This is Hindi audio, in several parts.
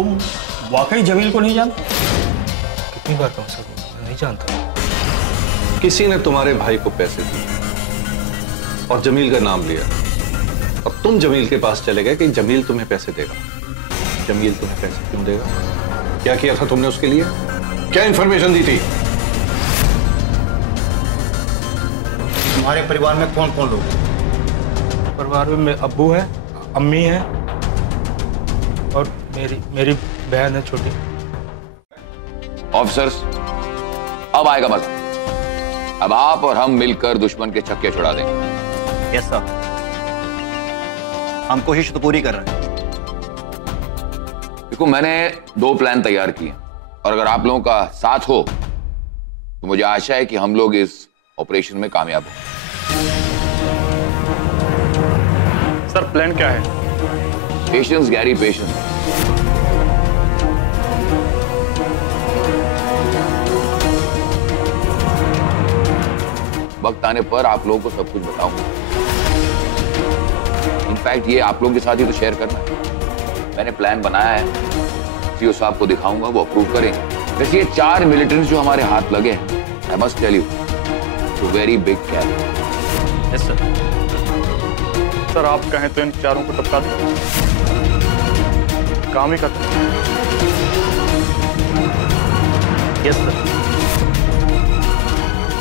तुम वाकई जमील को नहीं जानते? कितनी बार कहूँ सर, नहीं जानता। किसी ने तुम्हारे भाई को पैसे दिए और जमील का नाम लिया और तुम जमील के पास चले गए कि जमील तुम्हें पैसे देगा। जमील तुम्हें पैसे क्यों देगा? क्या किया था तुमने उसके लिए? क्या इंफॉर्मेशन दी थी? तुम्हारे परिवार में कौन कौन लोग हैं? परिवार में अब्बू है, अम्मी है और मेरी बहन है छोटी। ऑफिसर्स, अब आएगा मजा। अब आप और हम मिलकर दुश्मन के छक्के छुड़ा देंगे। यस सर, हम कोशिश तो पूरी कर रहे हैं। देखो, मैंने 2 प्लान तैयार किए और अगर आप लोगों का साथ हो तो मुझे आशा है कि हम लोग इस ऑपरेशन में कामयाब हो। सर, प्लान क्या है? Patience Gary, patience. वक्त आने पर आप लोगों को सब कुछ बताऊंगा। इनफैक्ट ये आप लोगों के साथ ही तो शेयर करना है। मैंने प्लान बनाया है, सीओ साहब को दिखाऊंगा, वो अप्रूव करेंगे। वैसे ये 4 मिलिटेंट्स जो हमारे हाथ लगे हैं, I must tell you, two very big catch. Yes sir. Sir, आप कहें तो इन 4 को टपका दें, काम ही खत्म। Yes sir,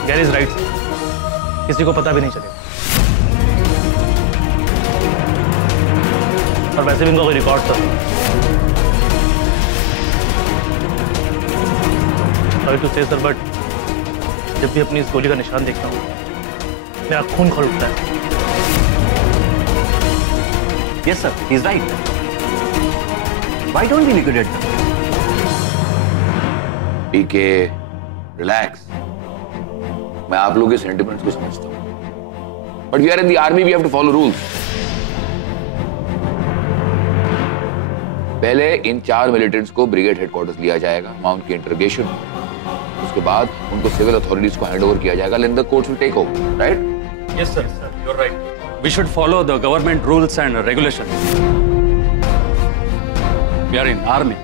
Gary is right, किसी को पता भी नहीं चलेगा। और वैसे भी इनका कोई रिकॉर्ड था। सॉरी टू से सर, बट जब भी अपनी इस गोली का निशान देखता हूँ मेरा खून खौल उठता है। Yes sir, he is right. Why don't we liquidate them? PK, relax. मैं आप लोगों के सेंटिमेंट्स को समझता हूँ, but we are in the army, we have to follow rules. पहले इन 4 मिलिटेंट्स को ब्रिगेड हेडक्वार्टर्स लिया जाएगा, वहां उनकी इंटरोगेशन। उसके बाद उनको सिविल अथॉरिटीज को हैंड ओवर किया जाएगा, then the courts will take over, right? Yes sir, you are right. We should follow the government rules and regulation. We are in army.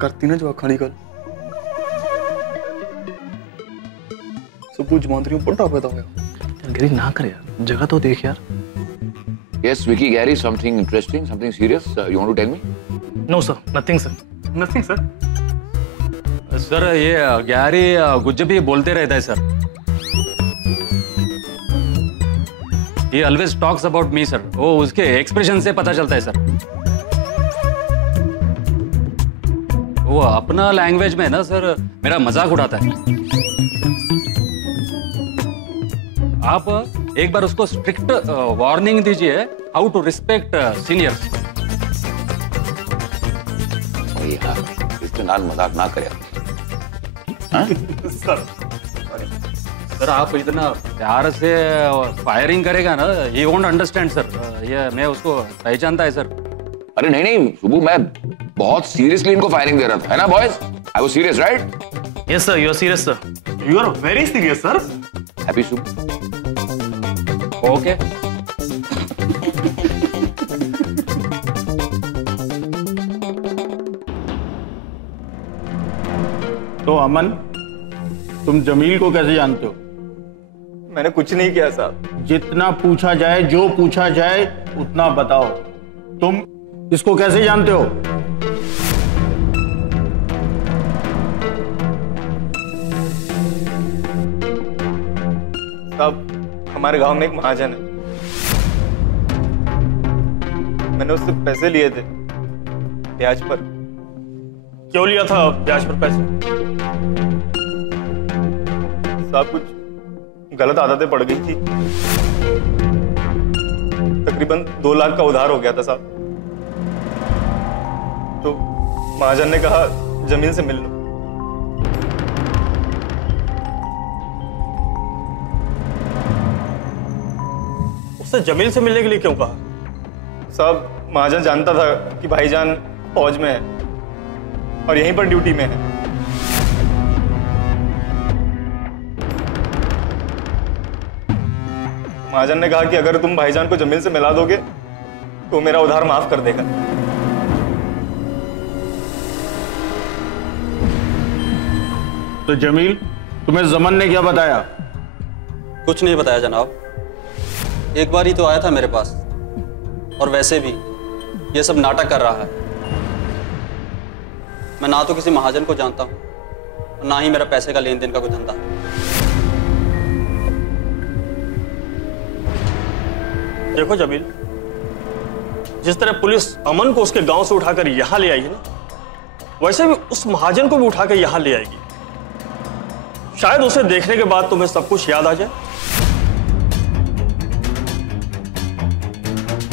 करती ना जो अखाड़ी कल सब कुछ मंत्री पट्टा पैदा हो गया। गैरी ना कर यार, जगह तो देख यार। Yes, Vicky, Gary, something interesting, something serious. You want to tell me? No sir, nothing sir. Nothing sir. Sir, ये गैरी कुछ भी बोलते रहता है sir. He always talks about me sir. वो उसके एक्सप्रेशन से पता चलता है सर। वो अपना लैंग्वेज में ना सर मेरा मजाक उड़ाता है। आप एक बार उसको स्ट्रिक्ट वार्निंग दीजिए, हाउ टू रिस्पेक्ट सीनियर्स। इसके नाल मजाक ना करें। सर, आप इतना प्यार से फायरिंग करेगा ना, ही वोंट अंडरस्टैंड सर। ये मैं उसको पहचानता है सर। अरे नहीं नहीं सुबू, मैं बहुत सीरियसली इनको फायरिंग दे रहा था, है ना boys? I was serious, right? Yes sir, you are serious sir. You are very serious sir. Happy Subu? Okay. तो अमन, तुम जमील को कैसे जानते हो? मैंने कुछ नहीं किया साहब। जितना पूछा जाए, जो पूछा जाए उतना बताओ। तुम इसको कैसे जानते हो? साहब, हमारे गांव में एक महाजन है, मैंने उससे पैसे लिए थे ब्याज पर। क्यों लिया था ब्याज पर पैसे? साहब, कुछ गलत आदतें पड़ गई थी। तकरीबन 2 लाख का उधार हो गया था साहब। तो महाजन ने कहा जमीन से मिल लो। उसने जमील से मिलने के लिए क्यों कहा? साहब, महाजन जानता था कि भाईजान फौज में है और यहीं पर ड्यूटी में है। महाजन ने कहा कि अगर तुम भाईजान को जमील से मिला दोगे तो मेरा उधार माफ कर देगा। तो जमील, तुम्हें जमन ने क्या बताया? कुछ नहीं बताया जनाब, एक बार ही तो आया था मेरे पास, और वैसे भी ये सब नाटक कर रहा है। मैं ना तो किसी महाजन को जानता हूं और ना ही मेरा पैसे का लेन देन का कोई धंधा। देखो जमील, जिस तरह पुलिस अमन को उसके गांव से उठाकर यहां ले आई है ना, वैसे भी उस महाजन को भी उठाकर यहां ले आएगी। शायद उसे देखने के बाद तुम्हें सब कुछ याद आ जाए।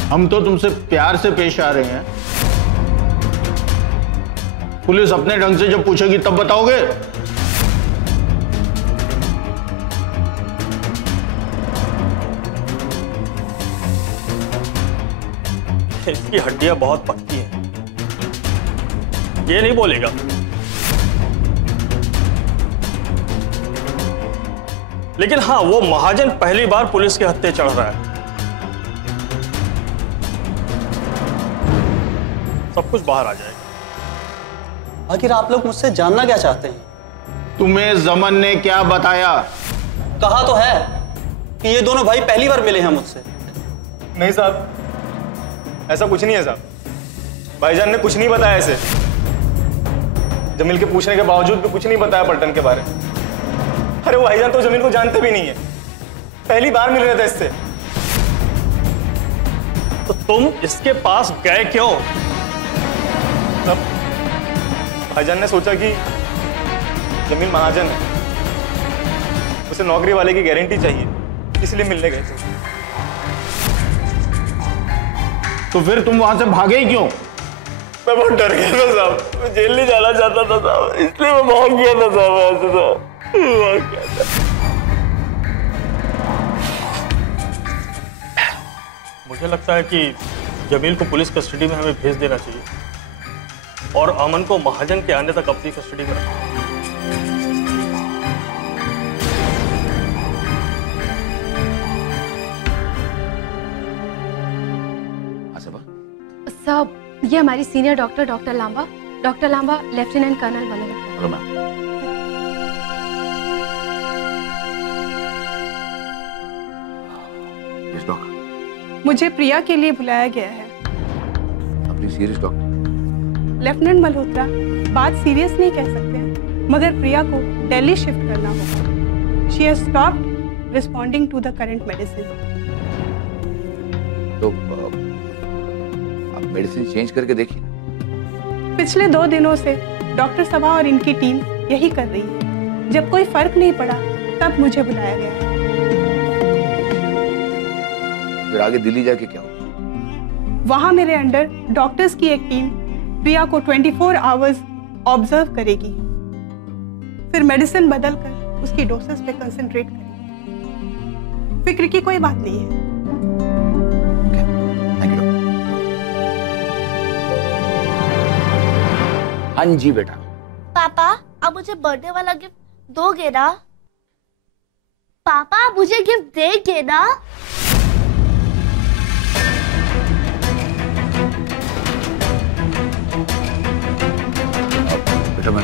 हम तो तुमसे प्यार से पेश आ रहे हैं। पुलिस अपने ढंग से जब पूछेगी तब बताओगे? इसकी हड्डियां बहुत पक्की हैं, ये नहीं बोलेगा। लेकिन हाँ, वो महाजन पहली बार पुलिस के हत्थे चढ़ रहा है। सब कुछ बाहर आ जाएगा। आखिर आप लोग मुझसे जानना क्या चाहते हैं? तुम्हें जमन ने क्या बताया? कहा तो है कि ये दोनों भाई पहली बार मिले हैं मुझसे। नहीं साहब, ऐसा कुछ नहीं है साहब। भाईजान ने कुछ नहीं बताया ऐसे। जमील के पूछने के बावजूद भी कुछ नहीं बताया पलटन के बारे में। अरे वो भाईजान तो जमील को जानते भी नहीं है, पहली बार मिल रहे थे इससे। तो तुम इसके पास गए क्यों? तब भाईजान ने सोचा कि जमील महाजन है, उसे नौकरी वाले की गारंटी चाहिए, इसलिए मिलने गए थे। तो फिर तुम वहां से भागे ही क्यों? मैं बहुत डर गया था साहब, मैं जेल नहीं जाना चाहता था साहब, इसलिए मैं भाग गया था साहब। ऐसे था, भाग गया था। मुझे लगता है कि जमील को पुलिस कस्टडी में हमें भेज देना चाहिए और अमन को महाजन के आने तक अपनी कस्टडी में रखना। साहब, ये हमारी senior doctor doctor Lamba lieutenant colonel Malhotra. Hello ma'am. Yes doctor. मुझे प्रिया के लिए बुलाया गया है। अपनी सीरियस डॉक्टर? लेफ्टिनेंट मल्होत्रा, बात सीरियस नहीं कह सकते, मगर प्रिया को दिल्ली शिफ्ट करना होगा। She has stopped responding to the current medicine. तो आप मेडिसिन चेंज करके देखिए। पिछले 2 दिनों से डॉक्टर सभा और इनकी टीम यही कर रही है। जब कोई फर्क नहीं पड़ा तब मुझे बुलाया गया है। फिर आगे दिल्ली जाके क्या होगा? वहां मेरे अंडर डॉक्टर्स की एक टीम प्रिया को 24 आवर्स ऑब्जर्व करेगी, फिर मेडिसिन बदलकर उसकी डोसेस पे कंसंट्रेट करेगी। फिक्र की कोई बात नहीं है। हाँ जी बेटा। पापा, आप मुझे बर्थडे वाला गिफ्ट दोगे ना? पापा, आप मुझे गिफ्ट देंगे ना? बेटा मैं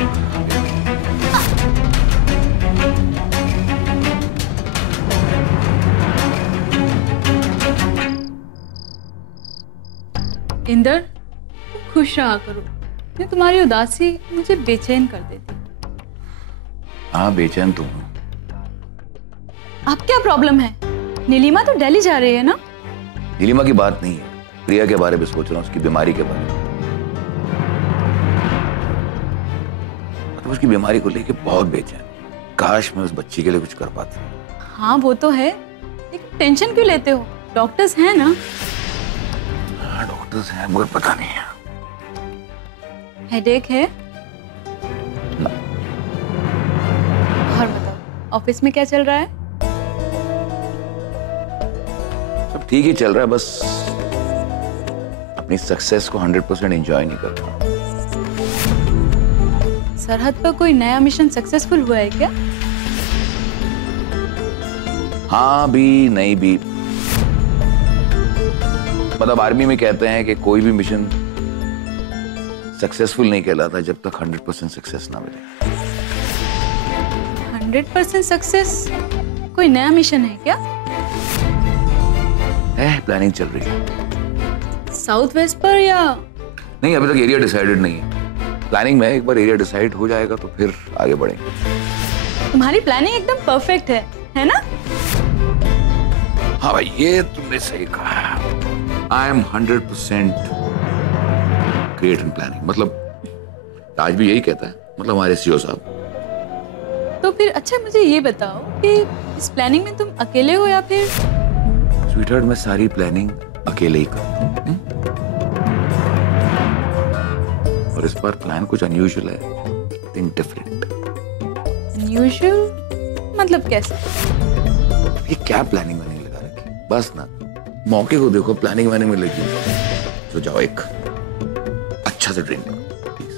इंदर, खुश रहा करो। ये तुम्हारी उदासी मुझे बेचैन कर देती। हाँ, बेचैन तो हूँ। अब क्या प्रॉब्लम है? नीलिमा तो दिल्ली जा रही है ना? नीलिमा की बात नहीं है, प्रिया के बारे में सोच रहा हूँ, उसकी बीमारी के बारे में। मतलब उसकी बीमारी को लेके बहुत बेचैन। काश मैं उस बच्ची के लिए कुछ कर पाता। हाँ वो तो है, लेकिन टेंशन क्यों लेते हो? डॉक्टर्स हैं ना? हाँ डॉक्टर्स हैं, मगर पता नहीं है। हेडेक है? और बताओ, ऑफिस में क्या चल रहा है? सब ठीक ही चल रहा है, बस अपनी सक्सेस को 100% एंजॉय नहीं कर पा। सरहद पर कोई नया मिशन सक्सेसफुल हुआ है क्या? हाँ भी नहीं भी। मतलब आर्मी में कहते हैं कि कोई भी मिशन सक्सेसफुल नहीं कहलाता जब तक 100% सक्सेस ना मिले। 100% सक्सेस कोई नया मिशन है क्या? प्लानिंग चल रही है। साउथ वेस्ट पर या? नहीं, अभी तक एरिया डिसाइडेड नहीं है। प्लानिंग में एक बार एरिया डिसाइड हो जाएगा तो फिर आगे बढ़ेंगे। तुम्हारी प्लानिंग एकदम परफेक्ट है ना? हाँ भाई, ये तुमने सही कहा। I am 100% great in planning. मतलब आज भी यही कहता है, मतलब हमारे सीईओ साहब। तो फिर अच्छा मुझे ये बताओ कि इस प्लानिंग में तुम अकेले हो या फिर? स्वीटहार्ट, मैं सारी प्लानिंग अकेले ही करता हूँ। और इस बार प्लान कुछ अनयूजुअल है, डिफरेंट। अनयूजुअल मतलब कैसे? ये क्या प्लानिंग मैंने लगा रखी, बस ना मौके को देखो, प्लानिंग मैंने में लगी। तो जाओ एक अच्छा सा ड्रिंक प्लीज।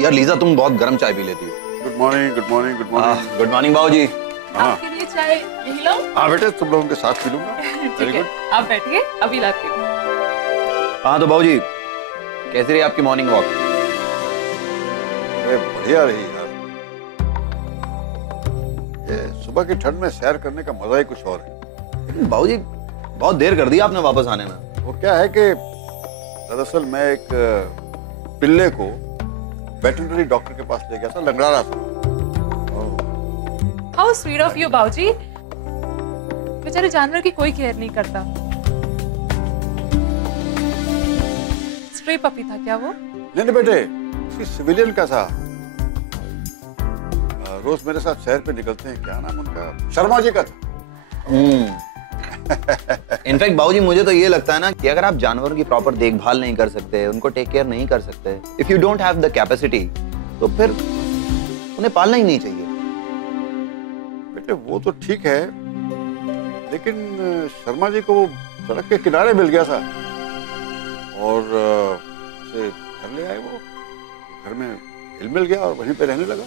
यार लीजा, तुम बहुत गर्म चाय पी लेती हो। Good morning, good morning, good morning. Good morning बाबूजी। हाँ आपके लिए चाय यही लो? हाँ बेटे, तुम लोगों के साथ पी लूंगा। ठीक है, आप बैठिए, अभी लाती हूँ। हाँ तो बाबूजी, कैसी रही आपकी मॉर्निंग वॉक? अरे बढ़िया रही यार। ये सुबह की ठंड में सैर करने का मजा ही कुछ और है। बाबूजी बहुत देर कर दी आपने वापस आने में। वो क्या है कि दरअसल मैं एक पिल्ले को वेटरनरी डॉक्टर के पास ले गया था, लंगड़ा रहा था। हाउ स्वीट ऑफ यू बाबूजी। बेचारे जानवर की कोई केयर नहीं करता। स्ट्रे पपी था क्या वो? नहीं बेटे, किसी सिविलियन का था। रोज मेरे साथ सैर पे निकलते हैं, क्या नाम उनका, शर्मा जी का था। इनफैक्ट बाबूजी मुझे तो ये लगता है ना कि अगर आप जानवरों की प्रॉपर देखभाल नहीं कर सकते, उनको टेक केयर नहीं कर सकते, if you don't have the capacity, तो फिर उन्हें पालना ही नहीं चाहिए। बेटे वो तो ठीक है, लेकिन शर्मा जी को वो सड़क के किनारे मिल गया था और उसे घर ले आए। वो घर में हिल मिल गया और वहीं पे रहने लगा।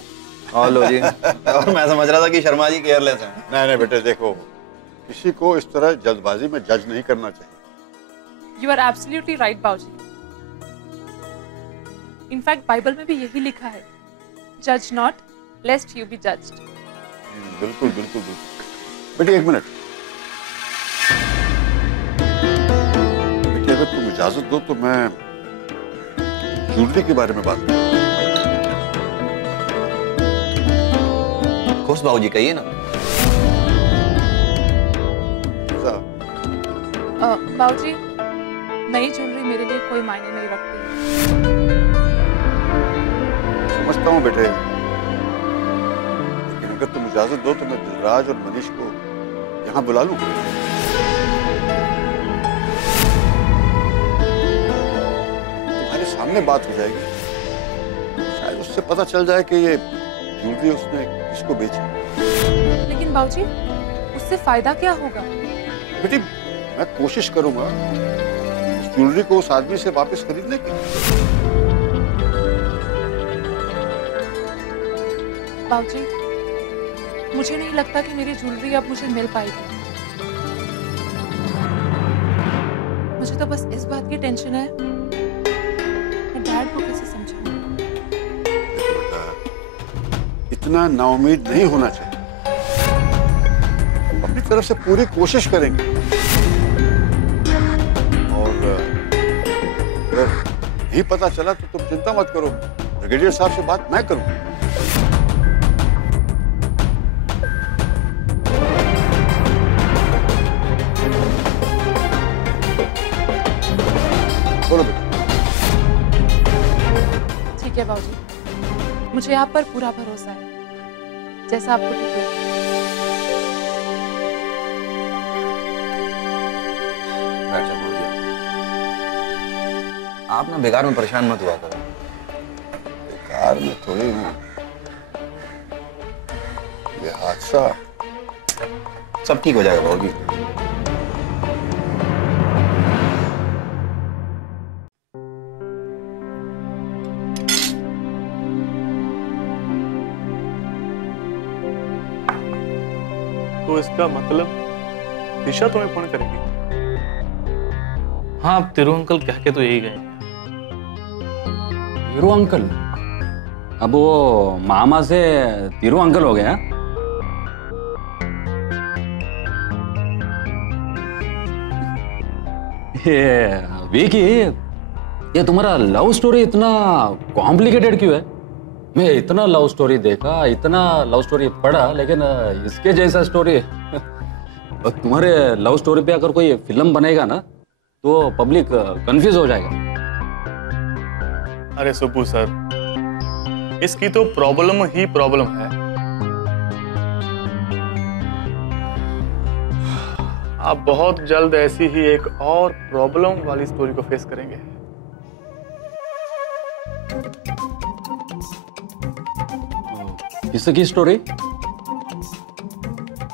लो जी। और मैं समझ रहा था कि शर्मा जी केयरलेस हैं। नहीं बेटे, देखो किसी को इस तरह जल्दबाजी में जज नहीं करना चाहिए। यू आर एब्सोल्युटली राइट बाबूजी। इनफैक्ट बाइबल में भी यही लिखा है, जज नॉट लेस्ट यू बी जज्ड। बिल्कुल बिल्कुल बिल्कुल। बेटे एक मिनट, बेटे अगर तुम इजाजत दो तो मैं ज्वेलरी के बारे में बात करूं। खुश बाबूजी कहिए ना। बाबूजी नई ज्वेलरी मेरे लिए कोई मायने नहीं रखती। समझता हूँ बेटे, लेकिन अगर तुम इजाजत दो तो मैं दिलराज और मनीष को यहाँ बुला लूं। तुम्हारे सामने बात हो जाएगी, शायद उससे पता चल जाए कि ये ज्वेलरी उसने किसको बेची। लेकिन बाबूजी उससे फायदा क्या होगा? बेटी मैं कोशिश करूंगा इस ज्वेलरी को उस आदमी से वापस खरीदने की। बाबूजी मुझे नहीं लगता कि मेरी ज्वेलरी अब मुझे मिल पाएगी। मुझे तो बस इस बात की टेंशन है, मैं डैड को कैसे समझाऊं। इतना नाउम्मीद नहीं होना चाहिए, अपनी तरफ से पूरी कोशिश करेंगे। अगर नहीं पता चला तो तुम चिंता मत करो, ब्रिगेडियर साहब से बात मैं करूं। बोलो बेटा। ठीक है बाबूजी, मुझे आप पर पूरा भरोसा है, जैसा आपको ठीक लगे। आप ना बेकार में परेशान मत हुआ करो। बेकार में थोड़ी हूँ, ये हादसा सब ठीक हो जाएगा बाबूजी। तो इसका मतलब दिशा तुम्हें फोन करेगी? हाँ, तिरु अंकल कह के तो यही गए। तिरु अंकल? अब वो मामा से तिरु अंकल हो गया? ये विकी, ये तुम्हारा लव स्टोरी इतना कॉम्प्लिकेटेड क्यों है? मैं इतना लव स्टोरी देखा, इतना लव स्टोरी पढ़ा, लेकिन इसके जैसा स्टोरी तुम्हारे लव स्टोरी पे अगर कोई फिल्म बनेगा ना तो पब्लिक कंफ्यूज हो जाएगा। अरे सुब्बू सर, इसकी तो प्रॉब्लम ही प्रॉब्लम है। आप बहुत जल्द ऐसी ही एक और प्रॉब्लम वाली स्टोरी को फेस करेंगे। किसकी स्टोरी?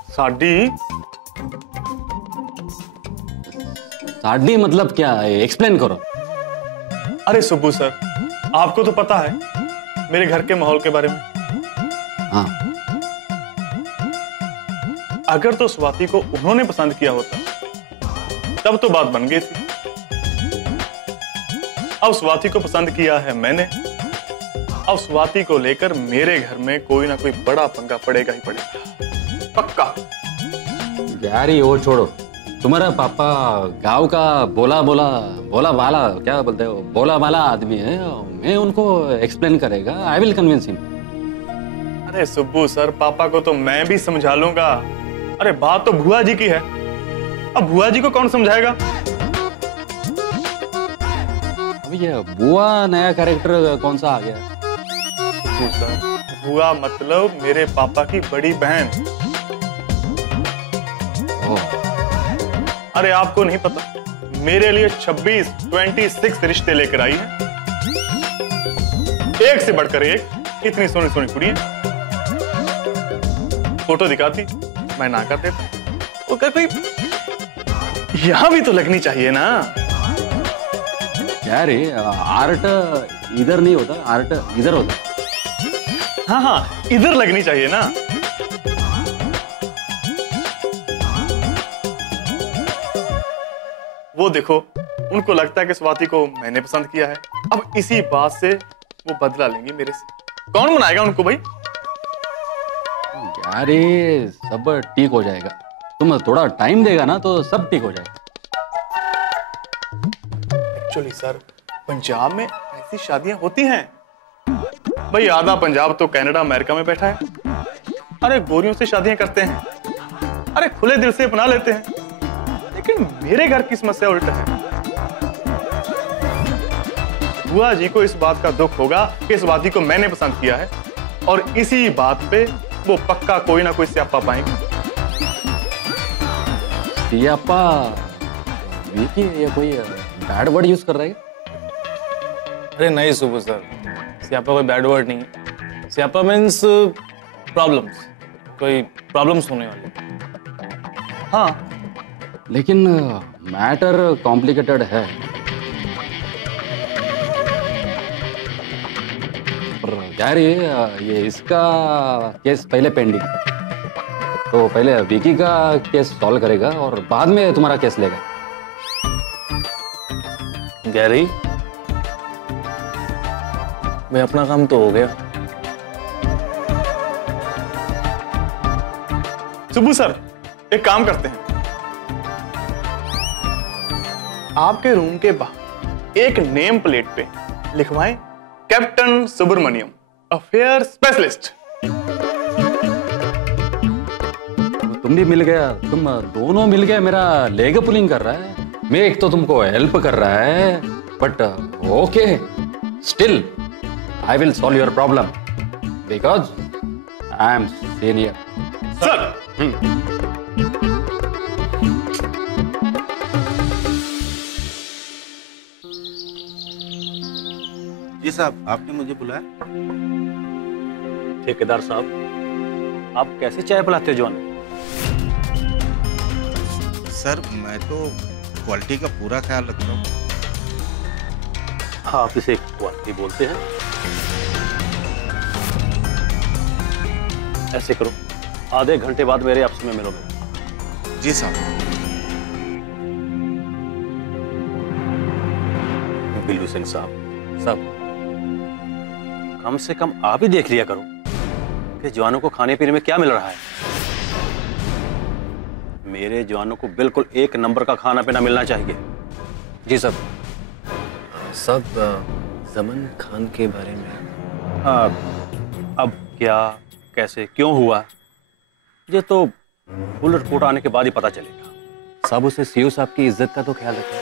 साडी। साडी मतलब क्या? एक्सप्लेन करो। अरे सुब्बू सर, आपको तो पता है मेरे घर के माहौल के बारे में। हाँ। अगर तो स्वाति को उन्होंने पसंद किया होता तब तो बात बन गई थी। अब स्वाति को पसंद किया है मैंने। अब स्वाति को लेकर मेरे घर में कोई ना कोई बड़ा पंगा पड़ेगा ही पड़ेगा, पक्का। यार ये वो छोड़ो, तुम्हारा पापा गांव का बोला वाला क्या बोलते हो, बोला वाला आदमी है। मैं उनको एक्सप्लेन करेगा, आई विल कन्विंस हिम। अरे सुब्बू सर, पापा को तो मैं भी समझा लूंगा। अरे बात तो भुआ जी की है, अब भुआ जी को कौन समझाएगा? अब ये बुआ नया कैरेक्टर कौन सा आ गया? सुब्बू सर, भुआ मतलब मेरे पापा की बड़ी बहन। अरे आपको नहीं पता, मेरे लिए 26 रिश्ते लेकर आई है, एक से बढ़कर एक। इतनी सोनी सोनी कुड़ी है। फोटो दिखाती, मैं ना कर देता। वो कोई यहां भी तो लगनी चाहिए ना। यार आर्ट इधर नहीं होता, आर्ट इधर होता। हाँ, इधर लगनी चाहिए ना। वो देखो, उनको लगता है कि स्वाति को मैंने पसंद किया है। अब इसी बात से वो बदला लेंगी मेरे से। कौन मनाएगा उनको भाई? यार ये सब ठीक हो जाएगा, तुम थोड़ा टाइम देगा ना तो सब ठीक हो जाएगा। एक्चुअली सर, पंजाब में ऐसी शादियां होती हैं भाई। आधा पंजाब तो कनाडा अमेरिका में बैठा है। अरे गोरियों से शादियां करते हैं, अरे खुले दिल से अपना लेते हैं। लेकिन मेरे घर की समस्या उल्टा है। बुआ जी को इस बात का दुख होगा कि स्वाति को मैंने पसंद किया है, और इसी बात पे वो पक्का कोई ना कोई स्यापा पाएंगे। स्यापा? ये कोई बैड वर्ड यूज कर रहा है? अरे नहीं सुबह सर, स्यापा कोई बैड वर्ड नहीं है। स्यापा मीन्स प्रॉब्लम्स, कोई प्रॉब्लम्स होने वाले। हाँ, लेकिन मैटर कॉम्प्लिकेटेड है। यार ये इसका केस पहले पेंडिंग, तो पहले विकी का केस सॉल्व करेगा और बाद में तुम्हारा केस लेगा। गैरी, मैं अपना काम तो हो गया। सुब्बू सर, एक काम करते हैं, आपके रूम के बाहर एक नेम प्लेट पे लिखवाएं कैप्टन सुब्रमण्यम, अफेयर स्पेशलिस्ट। तुम भी मिल गया, तुम दोनों मिल गए मेरा लेग पुलिंग कर रहा है। मैं एक तो तुमको हेल्प कर रहा है, but okay, still I will solve your problem because I am senior. Sir, जी साहब, आपने मुझे बुलाया? ठेकेदार साहब, आप कैसे चाय पिलाते हो जवान? सर, मैं तो क्वालिटी का पूरा ख्याल रखता हूँ। हाँ, आप इसे क्वालिटी बोलते हैं। ऐसे करो, आधे घंटे बाद मेरे ऑफिस में मिलोगे। जी साहब। बिल्लू सिंह साहब, कम से कम आप ही देख लिया करो कि जवानों को खाने पीने में क्या मिल रहा है। मेरे जवानों को बिल्कुल एक नंबर का खाना पीना मिलना चाहिए। जी सब ज़मन खान के बारे में अब क्या, कैसे, क्यों हुआ, ये तो फुल रिपोर्ट आने के बाद ही पता चलेगा। साहब उसे सीओ साहब की इज्जत का तो ख्याल रखें।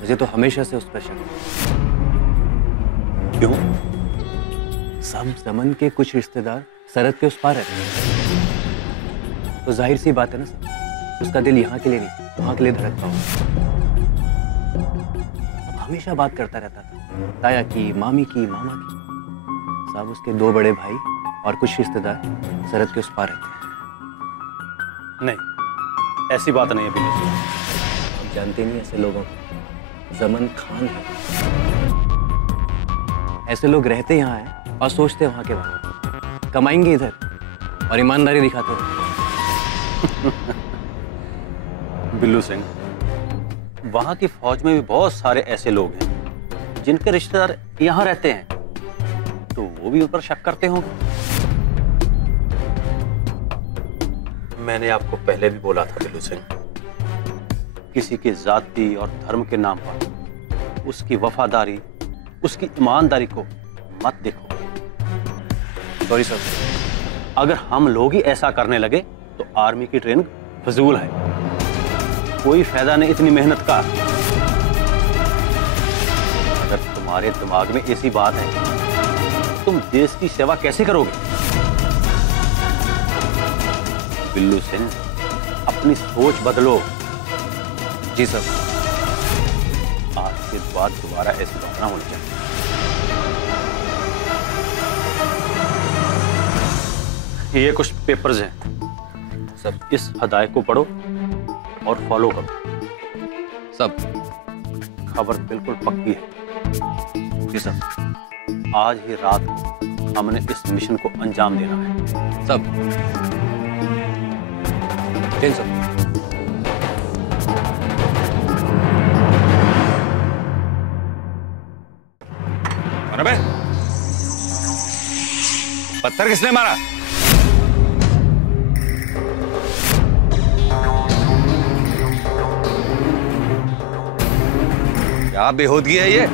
मुझे तो हमेशा से उस पर शक है। क्यों? साहब ज़मन के कुछ रिश्तेदार सरहद के उस पार रहते हैं, तो जाहिर सी बात है ना साहब, उसका दिल यहाँ के लिए नहीं वहाँ के लिए धड़कता होगा। हमेशा बात करता रहता था ताया की, मामी की, मामा की। साहब उसके 2 बड़े भाई और कुछ रिश्तेदार सरहद के उस पार रहते हैं। नहीं, ऐसी बात नहीं है बिल्लू। आप जानते नहीं ऐसे लोगों को, ज़मन खान है। ऐसे लोग रहते यहाँ हैं और सोचते वहाँ के बारे, कमाएंगे इधर और ईमानदारी दिखाते हैं। बिल्लू सिंह, वहां की फौज में भी बहुत सारे ऐसे लोग हैं जिनके रिश्तेदार यहाँ रहते हैं, तो वो भी उन पर शक करते होंगे। मैंने आपको पहले भी बोला था बिल्लू सिंह, किसी के जाति और धर्म के नाम पर उसकी वफादारी, उसकी ईमानदारी को मत देखो। सॉरी सर, अगर हम लोग ही ऐसा करने लगे तो आर्मी की ट्रेनिंग फजूल है, कोई फायदा नहीं इतनी मेहनत का। अगर तुम्हारे दिमाग में ऐसी बात है, तुम देश की सेवा कैसे करोगे? बिल्लू सिंह, अपनी सोच बदलो। जी सर। आज के बाद दोबारा ऐसी घटना होनी चाहिए। ये कुछ पेपर्स हैं सब, इस हदायत को पढ़ो और फॉलो करो। सब खबर बिल्कुल पक्की है। जी सर। आज ही रात को हमने इस मिशन को अंजाम देना है। सब जी सर। अबे पत्थर किसने मारा? क्या बेहूदगी है ये?